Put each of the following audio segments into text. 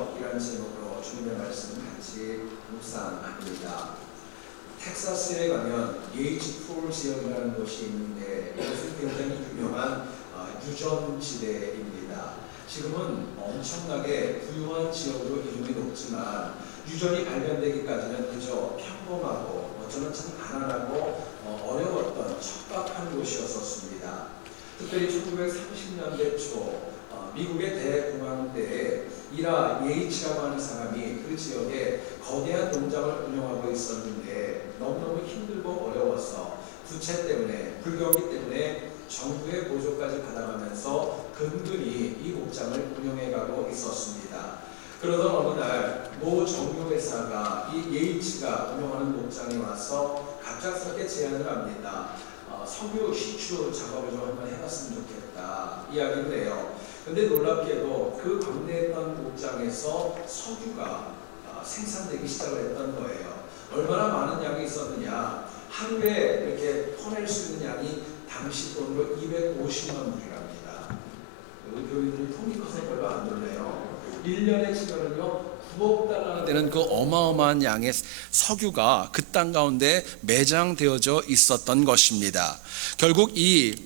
능력이라는 제목으로 주님의 말씀을 같이 묵상합니다. 텍사스에 가면 예이츠 풀 지역이라는 곳이 있는데 이것은 굉장히 유명한 유전지대입니다. 지금은 엄청나게 부유한 지역으로 이름이 높지만 유전이 발견되기까지는 그저 평범하고 어쩌면 참 가난하고 어려웠던 척박한 곳이었었습니다. 특별히 1930년대 초 미국의 대공황 때에 이라 예이츠라고 하는 사람이 그 지역에 거대한 농장을 운영하고 있었는데 너무너무 힘들고 어려워서 부채 때문에 불경기 때문에 정부의 보조까지 받아가면서 근근히 이 목장을 운영해가고 있었습니다. 그러던 어느 날 모 정유회사가 이 예이츠가 운영하는 목장에 와서 갑작스럽게 제안을 합니다. 석유 시추 작업을 좀 한번 해봤으면 좋겠다 이야기를 해요. 근데 놀랍게도 그 광대했던 목장에서 석유가 생산되기 시작을 했던 거예요. 얼마나 많은 양이 있었느냐, 하루에 이렇게 퍼낼 수 있는 양이 당시 돈으로 250만 불이랍니다. 의료인들이 통이 커서 별로 안 놀래요. 1년에 치면은요 9억 달러나 되는 그 어마어마한 양의 석유가 그 땅 가운데 매장되어져 있었던 것입니다. 결국 이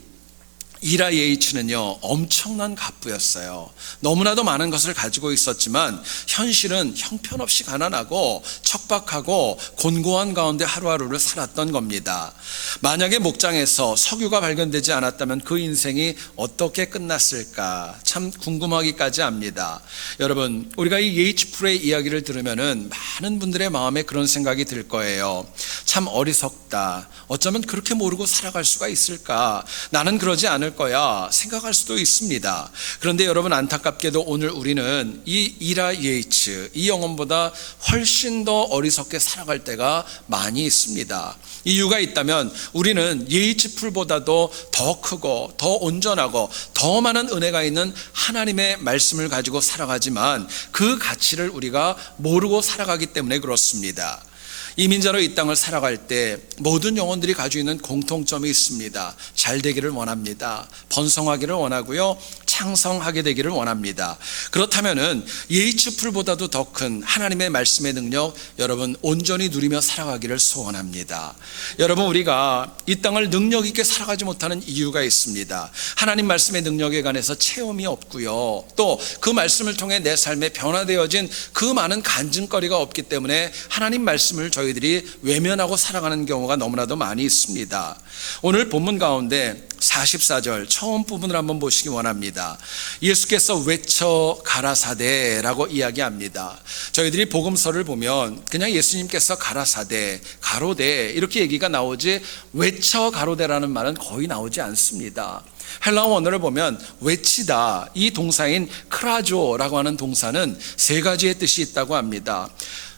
이라 예이츠는요 엄청난 갑부였어요. 너무나도 많은 것을 가지고 있었지만 현실은 형편없이 가난하고 척박하고 곤고한 가운데 하루하루를 살았던 겁니다. 만약에 목장에서 석유가 발견되지 않았다면 그 인생이 어떻게 끝났을까 참 궁금하기까지 합니다. 여러분, 우리가 이 예이츠 풀의 이야기를 들으면은 많은 분들의 마음에 그런 생각이 들 거예요. 참 어리석다. 어쩌면 그렇게 모르고 살아갈 수가 있을까? 나는 그러지 않을 거야 생각할 수도 있습니다. 그런데 여러분, 안타깝게도 오늘 우리는 이 이라 예이츠, 이 영혼보다 훨씬 더 어리석게 살아갈 때가 많이 있습니다. 이유가 있다면 우리는 예이츠 풀보다도 더 크고 더 온전하고 더 많은 은혜가 있는 하나님의 말씀을 가지고 살아가지만 그 가치를 우리가 모르고 살아가기 때문에 그렇습니다. 이민자로 이 땅을 살아갈 때 모든 영혼들이 가지고 있는 공통점이 있습니다. 잘 되기를 원합니다. 번성하기를 원하고요, 창성하게 되기를 원합니다. 그렇다면은 예이츠 풀보다도 더 큰 하나님의 말씀의 능력, 여러분 온전히 누리며 살아가기를 소원합니다. 여러분, 우리가 이 땅을 능력 있게 살아가지 못하는 이유가 있습니다. 하나님 말씀의 능력에 관해서 체험이 없고요, 또 그 말씀을 통해 내 삶에 변화되어진 그 많은 간증거리가 없기 때문에 하나님 말씀을 저희들이 외면하고 살아가는 경우가 너무나도 많이 있습니다. 오늘 본문 가운데 44절 처음 부분을 한번 보시기 원합니다. 예수께서 외쳐 가라사대라고 이야기합니다. 저희들이 복음서를 보면 그냥 예수님께서 가라사대, 가로대 이렇게 얘기가 나오지 외쳐 가로대라는 말은 거의 나오지 않습니다. 헬라어 원어를 보면 외치다, 이 동사인 크라조라고 하는 동사는 세 가지의 뜻이 있다고 합니다.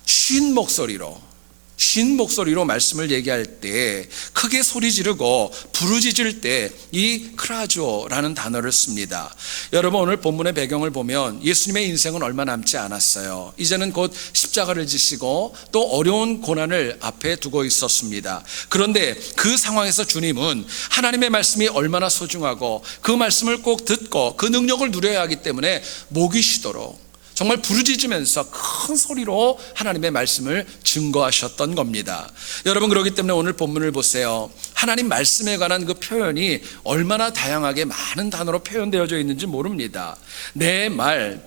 쉰 목소리로 말씀을 얘기할 때, 크게 소리 지르고 부르짖을 때 이 크라조라는 단어를 씁니다. 여러분, 오늘 본문의 배경을 보면 예수님의 인생은 얼마 남지 않았어요. 이제는 곧 십자가를 지시고 또 어려운 고난을 앞에 두고 있었습니다. 그런데 그 상황에서 주님은 하나님의 말씀이 얼마나 소중하고 그 말씀을 꼭 듣고 그 능력을 누려야 하기 때문에 목이 쉬도록 정말 부르짖으면서 큰 소리로 하나님의 말씀을 증거하셨던 겁니다. 여러분, 그렇기 때문에 오늘 본문을 보세요. 하나님 말씀에 관한 그 표현이 얼마나 다양하게 많은 단어로 표현되어져 있는지 모릅니다. 내 말,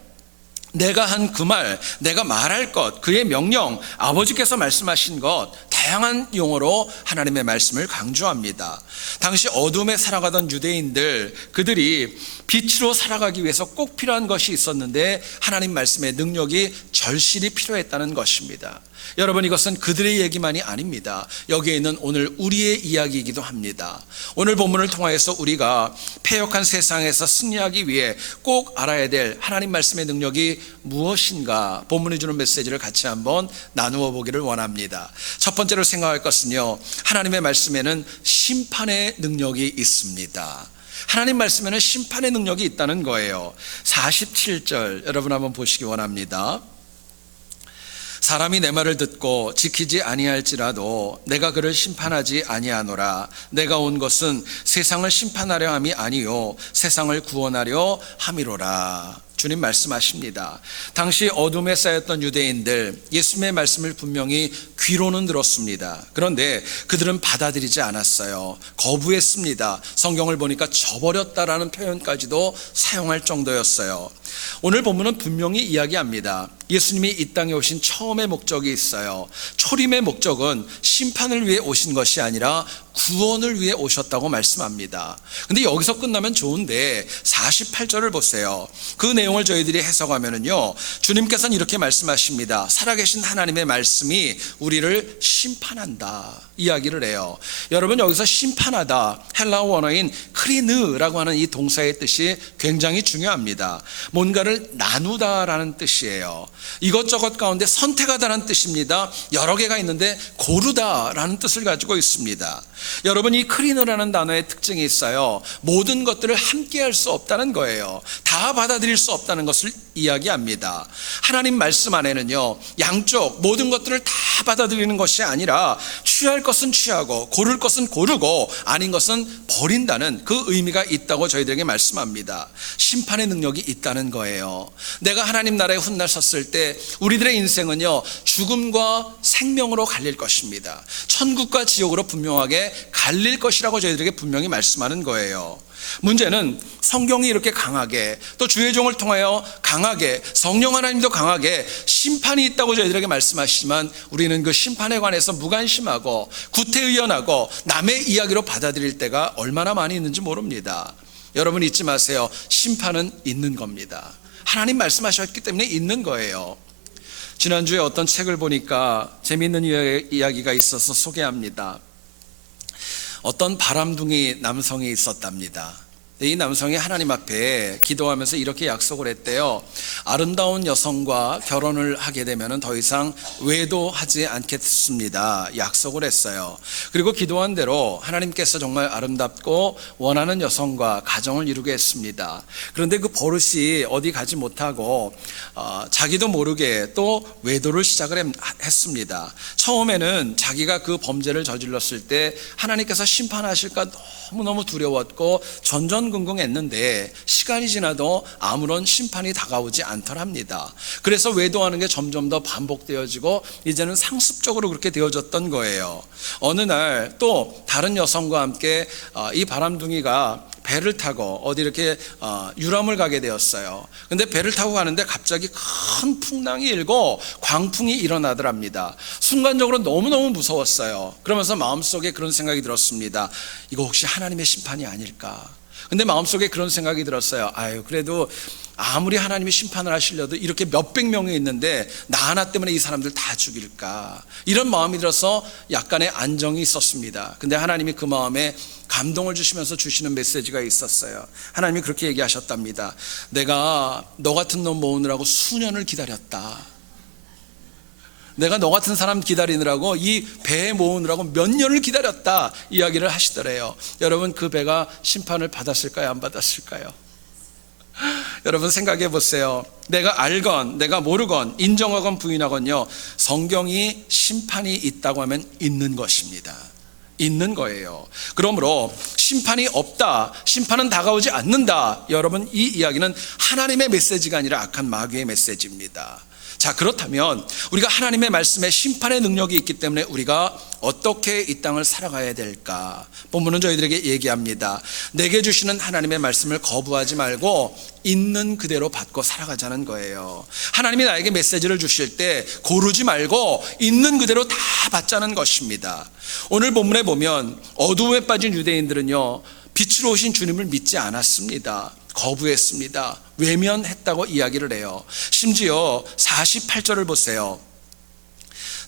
내가 한 그 말, 내가 말할 것, 그의 명령, 아버지께서 말씀하신 것, 다양한 용어로 하나님의 말씀을 강조합니다. 당시 어둠에 살아가던 유대인들, 그들이 빛으로 살아가기 위해서 꼭 필요한 것이 있었는데 하나님 말씀의 능력이 절실히 필요했다는 것입니다. 여러분, 이것은 그들의 얘기만이 아닙니다. 여기에 있는 오늘 우리의 이야기이기도 합니다. 오늘 본문을 통하여서 우리가 패역한 세상에서 승리하기 위해 꼭 알아야 될 하나님 말씀의 능력이 무엇인가, 본문이 주는 메시지를 같이 한번 나누어 보기를 원합니다. 첫 번째로 생각할 것은요, 하나님의 말씀에는 심판의 능력이 있습니다. 하나님 말씀에는 심판의 능력이 있다는 거예요. 47절 여러분 한번 보시기 원합니다. 사람이 내 말을 듣고 지키지 아니할지라도 내가 그를 심판하지 아니하노라. 내가 온 것은 세상을 심판하려 함이 아니요 세상을 구원하려 함이로라. 주님 말씀하십니다. 당시 어둠에 쌓였던 유대인들, 예수님의 말씀을 분명히 귀로는 들었습니다. 그런데 그들은 받아들이지 않았어요. 거부했습니다. 성경을 보니까 저버렸다라는 표현까지도 사용할 정도였어요. 오늘 본문은 분명히 이야기합니다. 예수님이 이 땅에 오신 처음의 목적이 있어요. 초림의 목적은 심판을 위해 오신 것이 아니라 구원을 위해 오셨다고 말씀합니다. 근데 여기서 끝나면 좋은데 48절을 보세요. 그 내용을 저희들이 해석하면요, 주님께서는 이렇게 말씀하십니다. 살아계신 하나님의 말씀이 우리를 심판한다 이야기를 해요. 여러분, 여기서 심판하다, 헬라어 원어인 크리느라고 하는 이 동사의 뜻이 굉장히 중요합니다. 뭔가를 나누다라는 뜻이에요. 이것저것 가운데 선택하다라는 뜻입니다. 여러 개가 있는데 고르다라는 뜻을 가지고 있습니다. 여러분, 이 크리느라는 단어의 특징이 있어요. 모든 것들을 함께 할 수 없다는 거예요. 다 받아들일 수 없다는 것을 이야기합니다. 하나님 말씀 안에는요, 양쪽 모든 것들을 다 받아들이는 것이 아니라 취할 것은 취하고 고를 것은 고르고 아닌 것은 버린다는 그 의미가 있다고 저희들에게 말씀합니다. 심판의 능력이 있다는 거예요. 내가 하나님 나라에 훗날 섰을 때 우리들의 인생은요, 죽음과 생명으로 갈릴 것입니다. 천국과 지옥으로 분명하게 갈릴 것이라고 저희들에게 분명히 말씀하는 거예요. 문제는 성경이 이렇게 강하게, 또 주의 종을 통하여 강하게, 성령 하나님도 강하게 심판이 있다고 저희들에게 말씀하시지만 우리는 그 심판에 관해서 무관심하고 구태의연하고 남의 이야기로 받아들일 때가 얼마나 많이 있는지 모릅니다. 여러분, 잊지 마세요. 심판은 있는 겁니다. 하나님 말씀하셨기 때문에 있는 거예요. 지난주에 어떤 책을 보니까 재미있는 이야기가 있어서 소개합니다. 어떤 바람둥이 남성이 있었답니다. 이 남성이 하나님 앞에 기도하면서 이렇게 약속을 했대요. 아름다운 여성과 결혼을 하게 되면 더 이상 외도하지 않겠습니다. 약속을 했어요. 그리고 기도한 대로 하나님께서 정말 아름답고 원하는 여성과 가정을 이루게 했습니다. 그런데 그 버릇이 어디 가지 못하고 자기도 모르게 또 외도를 시작을 했습니다. 처음에는 자기가 그 범죄를 저질렀을 때 하나님께서 심판하실까 너무너무 두려웠고 전전긍긍했는데 시간이 지나도 아무런 심판이 다가오지 않더랍니다. 그래서 외도하는 게 점점 더 반복되어지고 이제는 상습적으로 그렇게 되어졌던 거예요. 어느 날 또 다른 여성과 함께 이 바람둥이가 배를 타고 어디 이렇게 유람을 가게 되었어요. 근데 배를 타고 가는데 갑자기 큰 풍랑이 일고 광풍이 일어나더랍니다. 순간적으로 너무너무 무서웠어요. 그러면서 마음속에 그런 생각이 들었습니다. 이거 혹시 하나님의 심판이 아닐까? 근데 마음속에 그런 생각이 들었어요. 그래도 아무리 하나님이 심판을 하시려도 이렇게 몇백 명이 있는데 나 하나 때문에 이 사람들 다 죽일까? 이런 마음이 들어서 약간의 안정이 있었습니다. 근데 하나님이 그 마음에 감동을 주시면서 주시는 메시지가 있었어요. 하나님이 그렇게 얘기하셨답니다. 내가 너 같은 놈 모으느라고 수년을 기다렸다. 내가 너 같은 사람 기다리느라고 이 배 모으느라고 몇 년을 기다렸다 이야기를 하시더래요. 여러분, 그 배가 심판을 받았을까요? 안 받았을까요? 여러분, 생각해 보세요. 내가 알건 내가 모르건 인정하건 부인하건요, 성경이 심판이 있다고 하면 있는 것입니다. 있는 거예요. 그러므로 심판이 없다, 심판은 다가오지 않는다, 여러분, 이 이야기는 하나님의 메시지가 아니라 악한 마귀의 메시지입니다. 자, 그렇다면 우리가 하나님의 말씀에 심판의 능력이 있기 때문에 우리가 어떻게 이 땅을 살아가야 될까? 본문은 저희들에게 얘기합니다. 내게 주시는 하나님의 말씀을 거부하지 말고 있는 그대로 받고 살아가자는 거예요. 하나님이 나에게 메시지를 주실 때 고르지 말고 있는 그대로 다 받자는 것입니다. 오늘 본문에 보면 어두움에 빠진 유대인들은요, 빛으로 오신 주님을 믿지 않았습니다. 거부했습니다. 외면했다고 이야기를 해요. 심지어 48절을 보세요.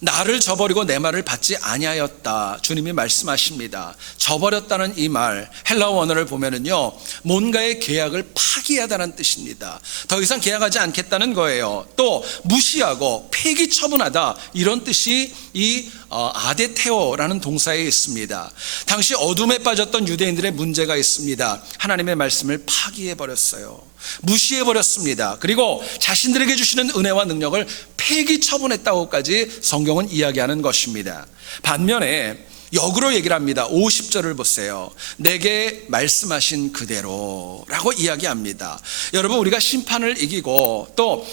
나를 저버리고 내 말을 받지 아니하였다, 주님이 말씀하십니다. 저버렸다는 이 말, 헬라어 원어를 보면은요, 뭔가의 계약을 파기하다는 뜻입니다. 더 이상 계약하지 않겠다는 거예요. 또 무시하고 폐기 처분하다, 이런 뜻이 이 아데테오라는 동사에 있습니다. 당시 어둠에 빠졌던 유대인들의 문제가 있습니다. 하나님의 말씀을 파기해버렸어요. 무시해버렸습니다. 그리고 자신들에게 주시는 은혜와 능력을 폐기 처분했다고까지 성경은 이야기하는 것입니다. 반면에 역으로 얘기를 합니다. 50절을 보세요. 내게 말씀하신 그대로라고 이야기합니다. 여러분, 우리가 심판을 이기고 또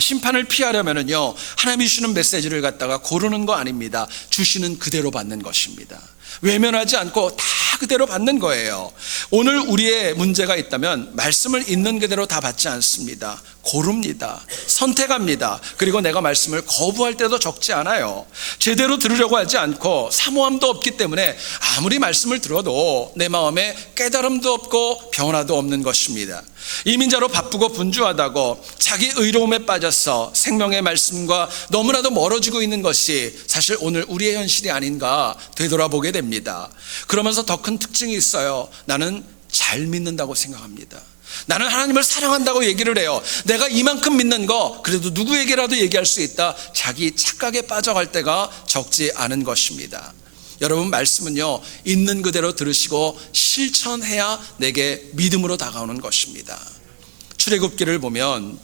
심판을 피하려면은요, 하나님이 주시는 메시지를 갖다가 고르는 거 아닙니다. 주시는 그대로 받는 것입니다. 외면하지 않고 다 그대로 받는 거예요. 오늘 우리의 문제가 있다면 말씀을 있는 그대로 다 받지 않습니다. 고릅니다. 선택합니다. 그리고 내가 말씀을 거부할 때도 적지 않아요. 제대로 들으려고 하지 않고 사모함도 없기 때문에 아무리 말씀을 들어도 내 마음에 깨달음도 없고 변화도 없는 것입니다. 이민자로 바쁘고 분주하다고 자기 의로움에 빠져서 생명의 말씀과 너무나도 멀어지고 있는 것이 사실 오늘 우리의 현실이 아닌가 되돌아보게 됩니다. 그러면서 더 큰 특징이 있어요. 나는 잘 믿는다고 생각합니다. 나는 하나님을 사랑한다고 얘기를 해요. 내가 이만큼 믿는 거 그래도 누구에게라도 얘기할 수 있다. 자기 착각에 빠져갈 때가 적지 않은 것입니다. 여러분, 말씀은요, 있는 그대로 들으시고 실천해야 내게 믿음으로 다가오는 것입니다. 출애굽기를 보면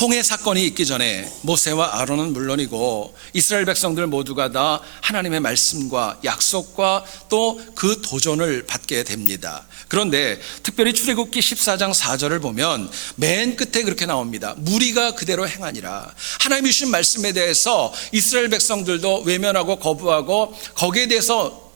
홍해 사건이 있기 전에 모세와 아론은 물론이고 이스라엘 백성들 모두가 다 하나님의 말씀과 약속과 또 그 도전을 받게 됩니다. 그런데 특별히 출애굽기 14장 4절을 보면 맨 끝에 그렇게 나옵니다. 무리가 그대로 행하니라. 하나님이 주신 말씀에 대해서 이스라엘 백성들도 외면하고 거부하고 거기에 대해서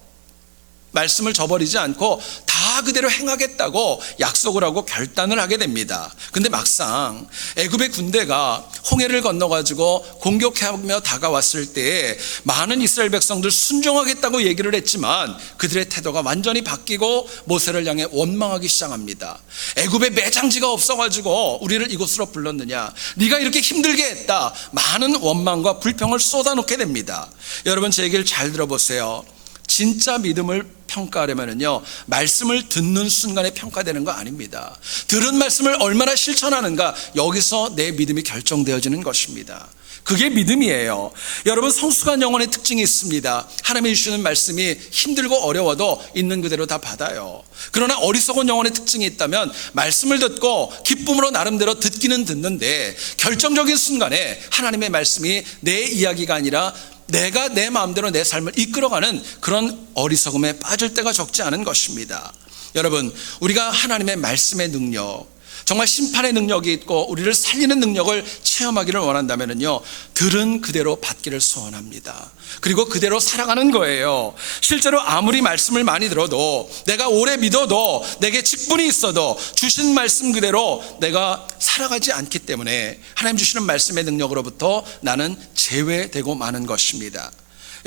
말씀을 저버리지 않고 다 그대로 행하겠다고 약속을 하고 결단을 하게 됩니다. 근데 막상 애굽의 군대가 홍해를 건너가지고 공격하며 다가왔을 때에 많은 이스라엘 백성들 순종하겠다고 얘기를 했지만 그들의 태도가 완전히 바뀌고 모세를 향해 원망하기 시작합니다. 애굽에 매장지가 없어가지고 우리를 이곳으로 불렀느냐, 네가 이렇게 힘들게 했다. 많은 원망과 불평을 쏟아놓게 됩니다. 여러분, 제 얘기를 잘 들어보세요. 진짜 믿음을 평가하려면요, 말씀을 듣는 순간에 평가되는 거 아닙니다. 들은 말씀을 얼마나 실천하는가, 여기서 내 믿음이 결정되어지는 것입니다. 그게 믿음이에요. 여러분, 성숙한 영혼의 특징이 있습니다. 하나님이 주시는 말씀이 힘들고 어려워도 있는 그대로 다 받아요. 그러나 어리석은 영혼의 특징이 있다면 말씀을 듣고 기쁨으로 나름대로 듣기는 듣는데 결정적인 순간에 하나님의 말씀이 내 이야기가 아니라 내가 내 마음대로 내 삶을 이끌어가는 그런 어리석음에 빠질 때가 적지 않은 것입니다. 여러분, 우리가 하나님의 말씀의 능력, 정말 심판의 능력이 있고 우리를 살리는 능력을 체험하기를 원한다면요, 들은 그대로 받기를 소원합니다. 그리고 그대로 살아가는 거예요. 실제로 아무리 말씀을 많이 들어도, 내가 오래 믿어도, 내게 직분이 있어도 주신 말씀 그대로 내가 살아가지 않기 때문에 하나님 주시는 말씀의 능력으로부터 나는 제외되고 마는 것입니다.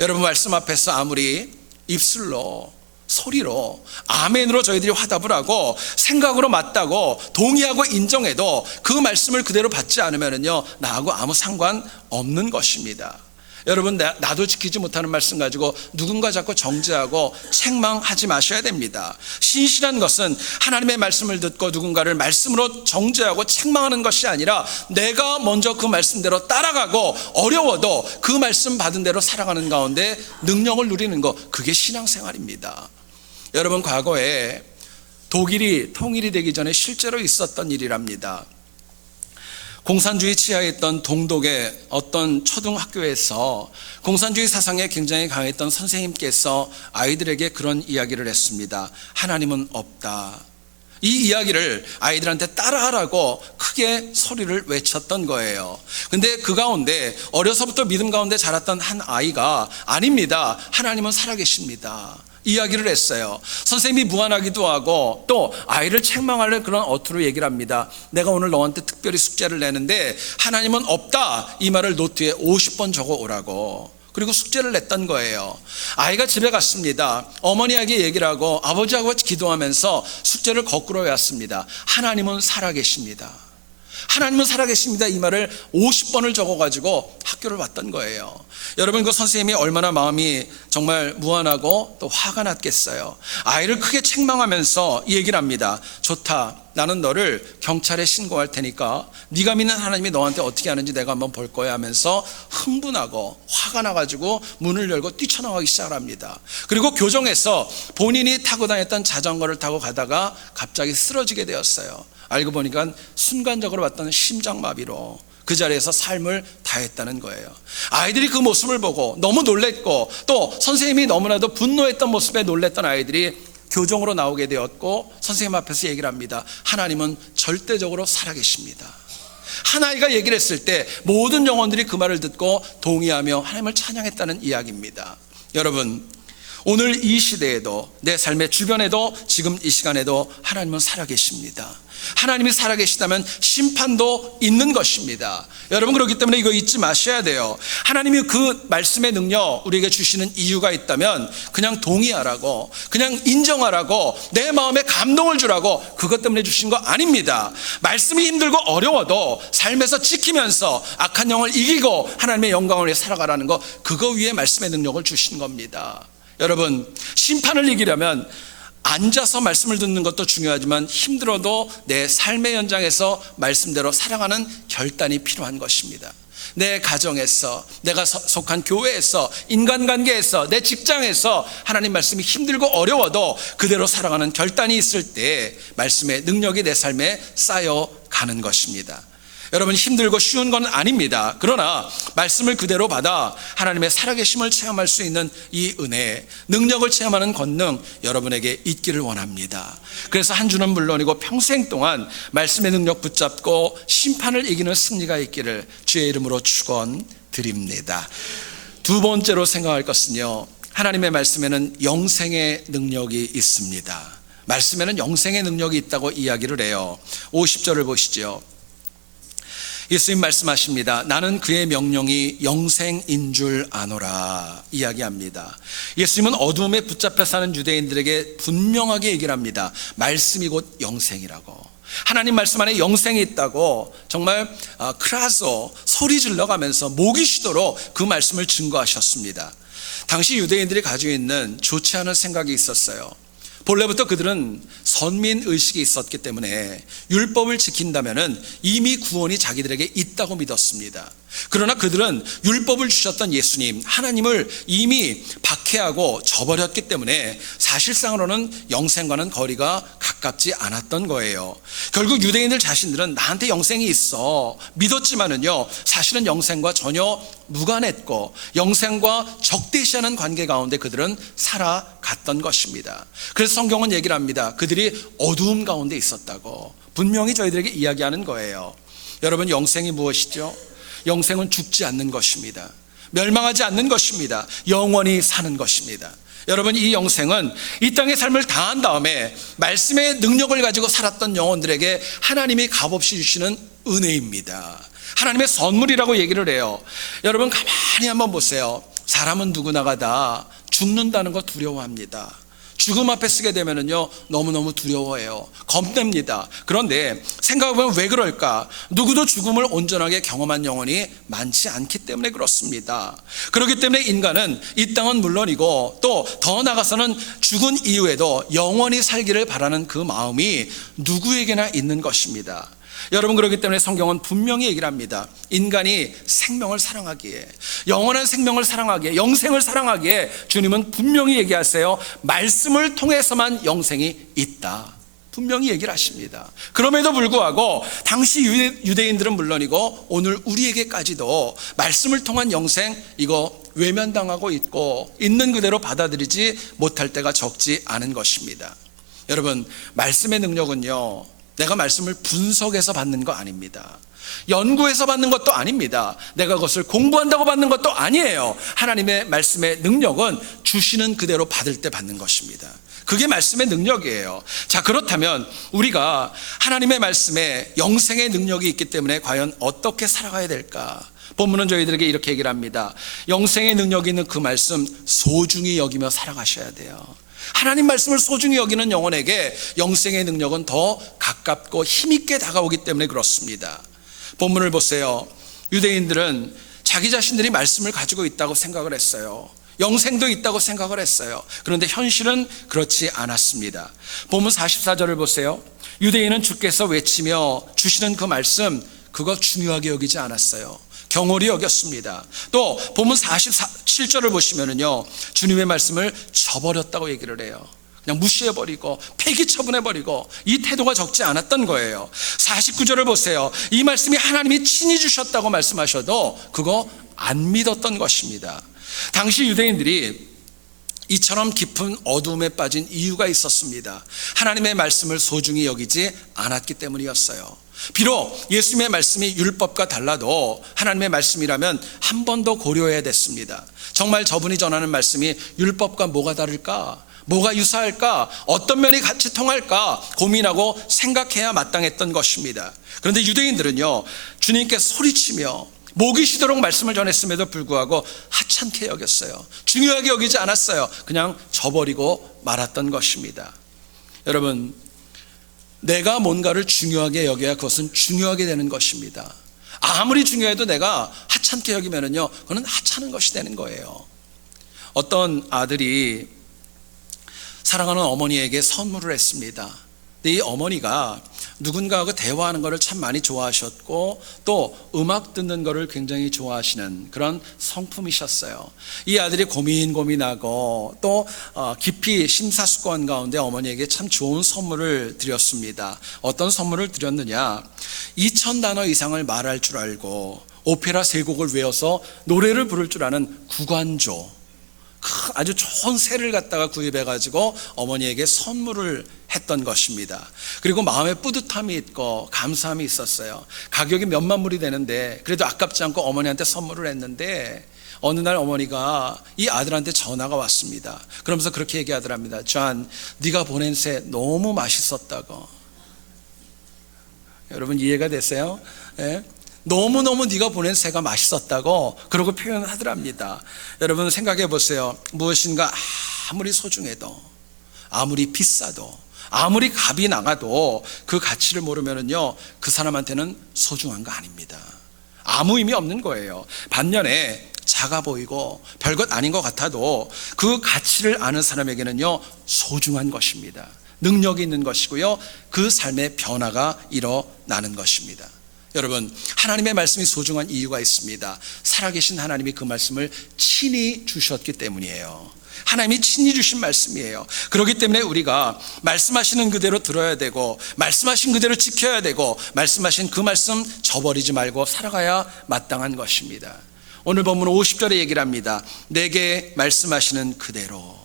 여러분, 말씀 앞에서 아무리 입술로, 소리로, 아멘으로 저희들이 화답을 하고 생각으로 맞다고 동의하고 인정해도 그 말씀을 그대로 받지 않으면요, 나하고 아무 상관없는 것입니다. 여러분, 나도 지키지 못하는 말씀 가지고 누군가 자꾸 정죄하고 책망하지 마셔야 됩니다. 신실한 것은 하나님의 말씀을 듣고 누군가를 말씀으로 정죄하고 책망하는 것이 아니라 내가 먼저 그 말씀대로 따라가고 어려워도 그 말씀 받은 대로 살아가는 가운데 능력을 누리는 것, 그게 신앙생활입니다. 여러분, 과거에 독일이 통일이 되기 전에 실제로 있었던 일이랍니다. 공산주의 치하에 있던 동독의 어떤 초등학교에서 공산주의 사상에 굉장히 강했던 선생님께서 아이들에게 그런 이야기를 했습니다. 하나님은 없다. 이 이야기를 아이들한테 따라하라고 크게 소리를 외쳤던 거예요. 근데 그 가운데 어려서부터 믿음 가운데 자랐던 한 아이가 아닙니다, 하나님은 살아계십니다, 이야기를 했어요. 선생님이 무안하기도 하고 또 아이를 책망하는 그런 어투로 얘기를 합니다. 내가 오늘 너한테 특별히 숙제를 내는데 하나님은 없다, 이 말을 노트에 50번 적어 오라고. 그리고 숙제를 냈던 거예요. 아이가 집에 갔습니다. 어머니에게 얘기를 하고 아버지하고 기도하면서 숙제를 거꾸로 외웠습니다. 하나님은 살아계십니다. 하나님은 살아계십니다, 이 말을 50번을 적어가지고 학교를 왔던 거예요. 여러분, 그 선생님이 얼마나 마음이 정말 무안하고 또 화가 났겠어요. 아이를 크게 책망하면서 이 얘기를 합니다. 좋다, 나는 너를 경찰에 신고할 테니까 네가 믿는 하나님이 너한테 어떻게 하는지 내가 한번 볼 거야 하면서 흥분하고 화가 나가지고 문을 열고 뛰쳐나가기 시작합니다. 그리고 교정에서 본인이 타고 다녔던 자전거를 타고 가다가 갑자기 쓰러지게 되었어요. 알고 보니까 순간적으로 왔던 심장마비로 그 자리에서 삶을 다했다는 거예요. 아이들이 그 모습을 보고 너무 놀랬고, 또 선생님이 너무나도 분노했던 모습에 놀랬던 아이들이 교정으로 나오게 되었고, 선생님 앞에서 얘기를 합니다. 하나님은 절대적으로 살아계십니다. 한 아이가 얘기를 했을 때 모든 영혼들이 그 말을 듣고 동의하며 하나님을 찬양했다는 이야기입니다. 여러분, 오늘 이 시대에도, 내 삶의 주변에도, 지금 이 시간에도 하나님은 살아계십니다. 하나님이 살아계시다면 심판도 있는 것입니다. 여러분, 그렇기 때문에 이거 잊지 마셔야 돼요. 하나님이 그 말씀의 능력 우리에게 주시는 이유가 있다면 그냥 동의하라고, 그냥 인정하라고, 내 마음에 감동을 주라고 그것 때문에 주신 거 아닙니다. 말씀이 힘들고 어려워도 삶에서 지키면서 악한 영을 이기고 하나님의 영광을 위해 살아가라는 거, 그거 위에 말씀의 능력을 주신 겁니다. 여러분, 심판을 이기려면 앉아서 말씀을 듣는 것도 중요하지만 힘들어도 내 삶의 현장에서 말씀대로 살아가는 결단이 필요한 것입니다. 내 가정에서, 내가 속한 교회에서, 인간관계에서, 내 직장에서 하나님 말씀이 힘들고 어려워도 그대로 살아가는 결단이 있을 때 말씀의 능력이 내 삶에 쌓여가는 것입니다. 여러분, 힘들고 쉬운 건 아닙니다. 그러나 말씀을 그대로 받아 하나님의 살아계심을 체험할 수 있는 이 은혜, 능력을 체험하는 권능 여러분에게 있기를 원합니다. 그래서 한 주는 물론이고 평생 동안 말씀의 능력 붙잡고 심판을 이기는 승리가 있기를 주의 이름으로 축원드립니다. 두 번째로 생각할 것은요, 하나님의 말씀에는 영생의 능력이 있습니다. 말씀에는 영생의 능력이 있다고 이야기를 해요. 50절을 보시죠. 예수님 말씀하십니다. 나는 그의 명령이 영생인 줄 아노라 이야기합니다. 예수님은 어두움에 붙잡혀 사는 유대인들에게 분명하게 얘기를 합니다. 말씀이 곧 영생이라고. 하나님 말씀 안에 영생이 있다고 정말 크라소 소리 질러가면서 목이 쉬도록 그 말씀을 증거하셨습니다. 당시 유대인들이 가지고 있는 좋지 않은 생각이 있었어요. 본래부터 그들은 선민의식이 있었기 때문에 율법을 지킨다면 이미 구원이 자기들에게 있다고 믿었습니다. 그러나 그들은 율법을 주셨던 예수님, 하나님을 이미 박해하고 저버렸기 때문에 사실상으로는 영생과는 거리가 가깝지 않았던 거예요. 결국 유대인들 자신들은 나한테 영생이 있어 믿었지만은요, 사실은 영생과 전혀 무관했고 영생과 적대시하는 관계 가운데 그들은 살아갔던 것입니다. 그래서 성경은 얘기를 합니다. 그들이 어두움 가운데 있었다고 분명히 저희들에게 이야기하는 거예요. 여러분, 영생이 무엇이죠? 영생은 죽지 않는 것입니다. 멸망하지 않는 것입니다. 영원히 사는 것입니다. 여러분, 이 영생은 이 땅의 삶을 다한 다음에 말씀의 능력을 가지고 살았던 영혼들에게 하나님이 값없이 주시는 은혜입니다. 하나님의 선물이라고 얘기를 해요. 여러분, 가만히 한번 보세요. 사람은 누구나가 다 죽는다는 거 두려워합니다. 죽음 앞에 서게 되면은요, 너무너무 두려워해요. 겁냅니다. 그런데 생각해보면 왜 그럴까? 누구도 죽음을 온전하게 경험한 영혼이 많지 않기 때문에 그렇습니다. 그렇기 때문에 인간은 이 땅은 물론이고 또 더 나아가서는 죽은 이후에도 영원히 살기를 바라는 그 마음이 누구에게나 있는 것입니다. 여러분, 그렇기 때문에 성경은 분명히 얘기를 합니다. 인간이 생명을 사랑하기에, 영원한 생명을 사랑하기에, 영생을 사랑하기에 주님은 분명히 얘기하세요. 말씀을 통해서만 영생이 있다, 분명히 얘기를 하십니다. 그럼에도 불구하고 당시 유대인들은 물론이고 오늘 우리에게까지도 말씀을 통한 영생, 이거 외면당하고 있고 있는 그대로 받아들이지 못할 때가 적지 않은 것입니다. 여러분, 말씀의 능력은요, 내가 말씀을 분석해서 받는 거 아닙니다. 연구해서 받는 것도 아닙니다. 내가 그것을 공부한다고 받는 것도 아니에요. 하나님의 말씀의 능력은 주시는 그대로 받을 때 받는 것입니다. 그게 말씀의 능력이에요. 자, 그렇다면 우리가 하나님의 말씀에 영생의 능력이 있기 때문에 과연 어떻게 살아가야 될까? 본문은 저희들에게 이렇게 얘기를 합니다. 영생의 능력이 있는 그 말씀 소중히 여기며 살아가셔야 돼요. 하나님 말씀을 소중히 여기는 영혼에게 영생의 능력은 더 가깝고 힘있게 다가오기 때문에 그렇습니다. 본문을 보세요. 유대인들은 자기 자신들이 말씀을 가지고 있다고 생각을 했어요. 영생도 있다고 생각을 했어요. 그런데 현실은 그렇지 않았습니다. 본문 44절을 보세요. 유대인은 주께서 외치며 주시는 그 말씀, 그거 중요하게 여기지 않았어요. 경홀히 여겼습니다. 또 본문 47절을 보시면은요, 주님의 말씀을 저버렸다고 얘기를 해요. 그냥 무시해버리고 폐기 처분해버리고 이 태도가 적지 않았던 거예요. 49절을 보세요. 이 말씀이 하나님이 친히 주셨다고 말씀하셔도 그거 안 믿었던 것입니다. 당시 유대인들이 이처럼 깊은 어두움에 빠진 이유가 있었습니다. 하나님의 말씀을 소중히 여기지 않았기 때문이었어요. 비록 예수님의 말씀이 율법과 달라도 하나님의 말씀이라면 한 번 더 고려해야 됐습니다. 정말 저분이 전하는 말씀이 율법과 뭐가 다를까? 뭐가 유사할까? 어떤 면이 같이 통할까? 고민하고 생각해야 마땅했던 것입니다. 그런데 유대인들은요, 주님께 소리치며 목이 쉬도록 말씀을 전했음에도 불구하고 하찮게 여겼어요. 중요하게 여기지 않았어요. 그냥 저버리고 말았던 것입니다. 여러분, 내가 뭔가를 중요하게 여겨야 그것은 중요하게 되는 것입니다. 아무리 중요해도 내가 하찮게 여기면은요, 그건 하찮은 것이 되는 거예요. 어떤 아들이 사랑하는 어머니에게 선물을 했습니다. 근데 이 어머니가 누군가하고 대화하는 것을 참 많이 좋아하셨고 또 음악 듣는 것을 굉장히 좋아하시는 그런 성품이셨어요. 이 아들이 고민하고 또 깊이 심사숙고한 가운데 어머니에게 참 좋은 선물을 드렸습니다. 어떤 선물을 드렸느냐? 2000단어 이상을 말할 줄 알고 오페라 3곡을 외워서 노래를 부를 줄 아는 구관조, 아주 좋은 새를 갖다가 구입해가지고 어머니에게 선물을 했던 것입니다. 그리고 마음에 뿌듯함이 있고 감사함이 있었어요. 가격이 몇만 불이 되는데 그래도 아깝지 않고 어머니한테 선물을 했는데 어느 날 어머니가 이 아들한테 전화가 왔습니다. 그러면서 그렇게 얘기하더랍니다. 존, 네가 보낸 새 너무 맛있었다고. 여러분 이해가 됐어요? 네? 너무너무 네가 보낸 새가 맛있었다고 그러고 표현을 하더랍니다. 여러분 생각해 보세요. 무엇인가 아무리 소중해도 아무리 비싸도 아무리 값이 나가도 그 가치를 모르면은요, 그 사람한테는 소중한 거 아닙니다. 아무 의미 없는 거예요. 반면에 작아 보이고 별것 아닌 것 같아도 그 가치를 아는 사람에게는요, 소중한 것입니다. 능력이 있는 것이고요, 그 삶의 변화가 일어나는 것입니다. 여러분, 하나님의 말씀이 소중한 이유가 있습니다. 살아계신 하나님이 그 말씀을 친히 주셨기 때문이에요. 하나님이 친히 주신 말씀이에요. 그렇기 때문에 우리가 말씀하시는 그대로 들어야 되고 말씀하신 그대로 지켜야 되고 말씀하신 그 말씀 저버리지 말고 살아가야 마땅한 것입니다. 오늘 본문 50절에 얘기를 합니다. 내게 말씀하시는 그대로,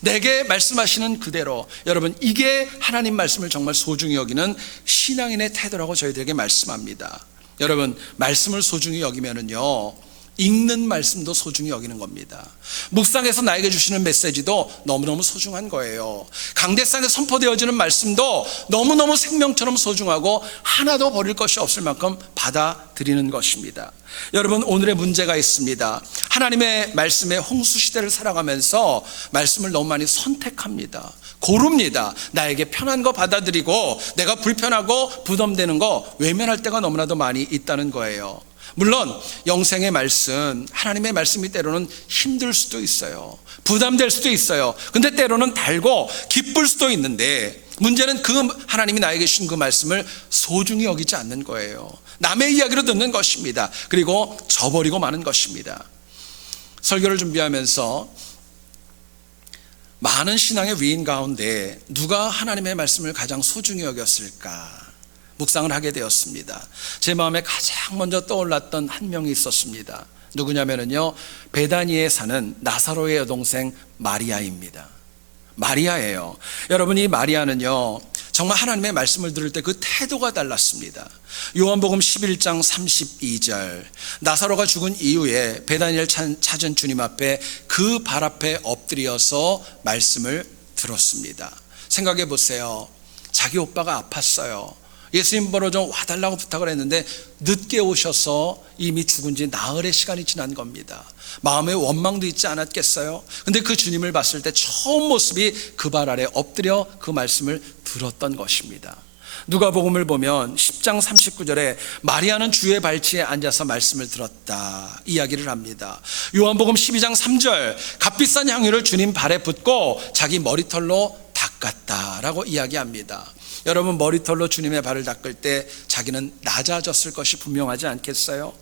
내게 말씀하시는 그대로. 여러분, 이게 하나님 말씀을 정말 소중히 여기는 신앙인의 태도라고 저희들에게 말씀합니다. 여러분, 말씀을 소중히 여기면은요, 읽는 말씀도 소중히 여기는 겁니다. 묵상에서 나에게 주시는 메시지도 너무너무 소중한 거예요. 강대상에 선포되어지는 말씀도 너무너무 생명처럼 소중하고 하나도 버릴 것이 없을 만큼 받아들이는 것입니다. 여러분, 오늘의 문제가 있습니다. 하나님의 말씀의 홍수시대를 살아가면서 말씀을 너무 많이 선택합니다. 고릅니다. 나에게 편한 거 받아들이고 내가 불편하고 부담되는 거 외면할 때가 너무나도 많이 있다는 거예요. 물론 영생의 말씀, 하나님의 말씀이 때로는 힘들 수도 있어요. 부담될 수도 있어요. 근데 때로는 달고 기쁠 수도 있는데 문제는 그 하나님이 나에게 주신 그 말씀을 소중히 여기지 않는 거예요. 남의 이야기로 듣는 것입니다. 그리고 저버리고 마는 것입니다. 설교를 준비하면서 많은 신앙의 위인 가운데 누가 하나님의 말씀을 가장 소중히 여겼을까 묵상을 하게 되었습니다. 제 마음에 가장 먼저 떠올랐던 한 명이 있었습니다. 누구냐면요, 베다니에 사는 나사로의 여동생 마리아입니다. 마리아예요. 여러분, 이 마리아는요, 정말 하나님의 말씀을 들을 때 그 태도가 달랐습니다. 요한복음 11장 32절, 나사로가 죽은 이후에 베다니를 찾은 주님 앞에 그 발 앞에 엎드려서 말씀을 들었습니다. 생각해 보세요. 자기 오빠가 아팠어요. 예수님 보러 좀 와달라고 부탁을 했는데 늦게 오셔서 이미 죽은 지 나흘의 시간이 지난 겁니다. 마음에 원망도 있지 않았겠어요? 근데 그 주님을 봤을 때 처음 모습이 그 발 아래 엎드려 그 말씀을 들었던 것입니다. 누가복음을 보면 10장 39절에 마리아는 주의 발치에 앉아서 말씀을 들었다 이야기를 합니다. 요한복음 12장 3절, 값비싼 향유를 주님 발에 붓고 자기 머리털로 닦았다라고 이야기합니다. 여러분, 머리털로 주님의 발을 닦을 때 자기는 낮아졌을 것이 분명하지 않겠어요?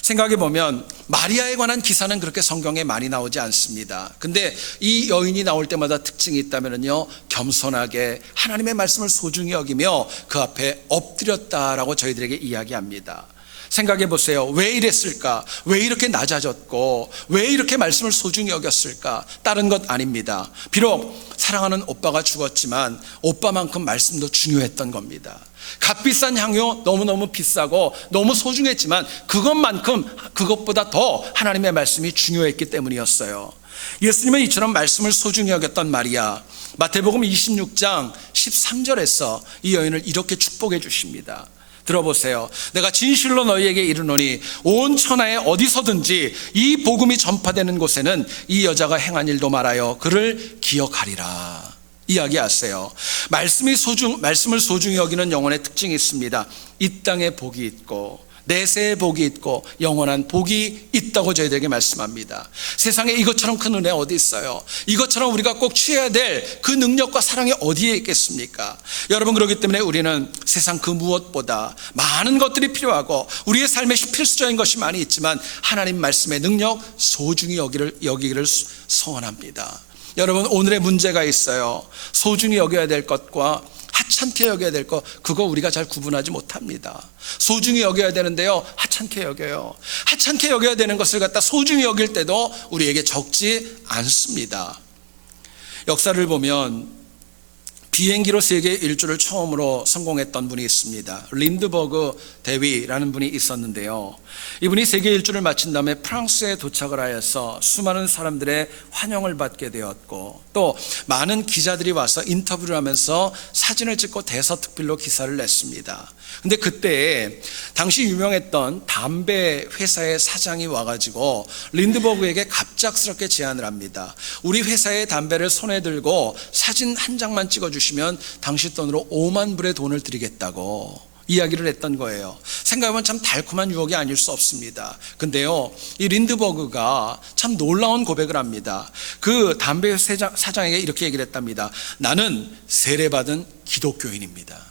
생각해 보면 마리아에 관한 기사는 그렇게 성경에 많이 나오지 않습니다. 근데 이 여인이 나올 때마다 특징이 있다면요, 겸손하게 하나님의 말씀을 소중히 여기며 그 앞에 엎드렸다라고 저희들에게 이야기합니다. 생각해 보세요. 왜 이랬을까? 왜 이렇게 낮아졌고 왜 이렇게 말씀을 소중히 여겼을까? 다른 것 아닙니다. 비록 사랑하는 오빠가 죽었지만 오빠만큼 말씀도 중요했던 겁니다. 값비싼 향유 너무너무 비싸고 너무 소중했지만 그것보다 더 하나님의 말씀이 중요했기 때문이었어요. 예수님은 이처럼 말씀을 소중히 여겼던 마리아, 마태복음 26장 13절에서 이 여인을 이렇게 축복해 주십니다. 들어보세요. 내가 진실로 너희에게 이르노니 온 천하에 어디서든지 이 복음이 전파되는 곳에는 이 여자가 행한 일도 말하여 그를 기억하리라. 이야기하세요. 말씀을 소중히 여기는 영혼의 특징이 있습니다. 이 땅에 복이 있고 내세에 복이 있고 영원한 복이 있다고 저희들에게 말씀합니다. 세상에 이것처럼 큰 은혜 어디 있어요? 이것처럼 우리가 꼭 취해야 될 그 능력과 사랑이 어디에 있겠습니까? 여러분, 그렇기 때문에 우리는 세상 그 무엇보다 많은 것들이 필요하고 우리의 삶에 필수적인 것이 많이 있지만 하나님 말씀의 능력 소중히 여기기를 소원합니다. 여러분, 오늘의 문제가 있어요. 소중히 여겨야 될 것과 하찮게 여겨야 될 것, 그거 우리가 잘 구분하지 못합니다. 소중히 여겨야 되는데요, 하찮게 여겨요. 하찮게 여겨야 되는 것을 갖다 소중히 여길 때도 우리에게 적지 않습니다. 역사를 보면 비행기로 세계 일주를 처음으로 성공했던 분이 있습니다. 린드버그 대위라는 분이 있었는데요, 이분이 세계 일주를 마친 다음에 프랑스에 도착을 하여서 수많은 사람들의 환영을 받게 되었고 또 많은 기자들이 와서 인터뷰를 하면서 사진을 찍고 대서특필로 기사를 냈습니다. 근데 그때 당시 유명했던 담배 회사의 사장이 와가지고 린드버그에게 갑작스럽게 제안을 합니다. 우리 회사의 담배를 손에 들고 사진 한 장만 찍어주시면 당시 돈으로 5만 불의 돈을 드리겠다고 이야기를 했던 거예요. 생각해보면 참 달콤한 유혹이 아닐 수 없습니다. 근데요, 이 린드버그가 참 놀라운 고백을 합니다. 그 담배 사장에게 이렇게 얘기를 했답니다. 나는 세례받은 기독교인입니다.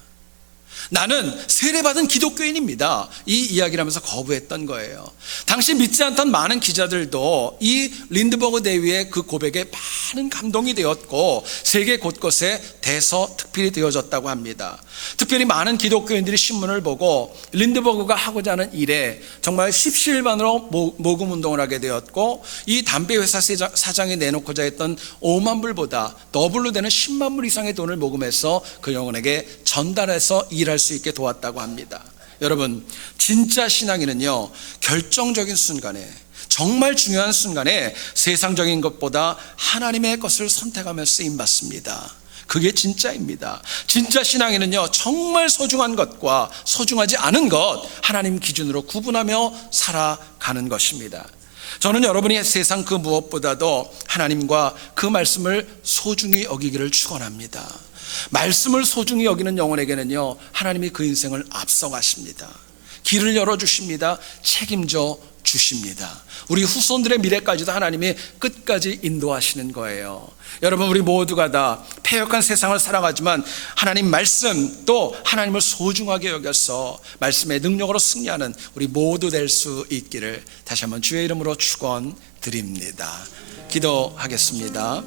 나는 세례받은 기독교인입니다. 이 이야기를 하면서 거부했던 거예요. 당시 믿지 않던 많은 기자들도 이 린드버그 대위의 그 고백에 많은 감동이 되었고 세계 곳곳에 대서특필이 되어졌다고 합니다. 특별히 많은 기독교인들이 신문을 보고 린드버그가 하고자 하는 일에 정말 십시일반으로 모금 운동을 하게 되었고 이 담배 회사 사장이 내놓고자 했던 5만 불보다 더블로 되는 10만 불 이상의 돈을 모금해서 그 영혼에게 전달해서 일할 수 있게 도왔다고 합니다. 여러분, 진짜 신앙인은요, 결정적인 순간에, 정말 중요한 순간에 세상적인 것보다 하나님의 것을 선택하며 쓰임받습니다. 그게 진짜입니다. 진짜 신앙인은요, 정말 소중한 것과 소중하지 않은 것, 하나님 기준으로 구분하며 살아가는 것입니다. 저는 여러분이 세상 그 무엇보다도 하나님과 그 말씀을 소중히 여기기를 축원합니다. 말씀을 소중히 여기는 영혼에게는요, 하나님이 그 인생을 앞서가십니다. 길을 열어주십니다. 책임져 주십니다. 우리 후손들의 미래까지도 하나님이 끝까지 인도하시는 거예요. 여러분, 우리 모두가 다 패역한 세상을 살아가지만 하나님 말씀, 또 하나님을 소중하게 여겨서 말씀의 능력으로 승리하는 우리 모두 될 수 있기를 다시 한번 주의 이름으로 축원드립니다. 기도하겠습니다.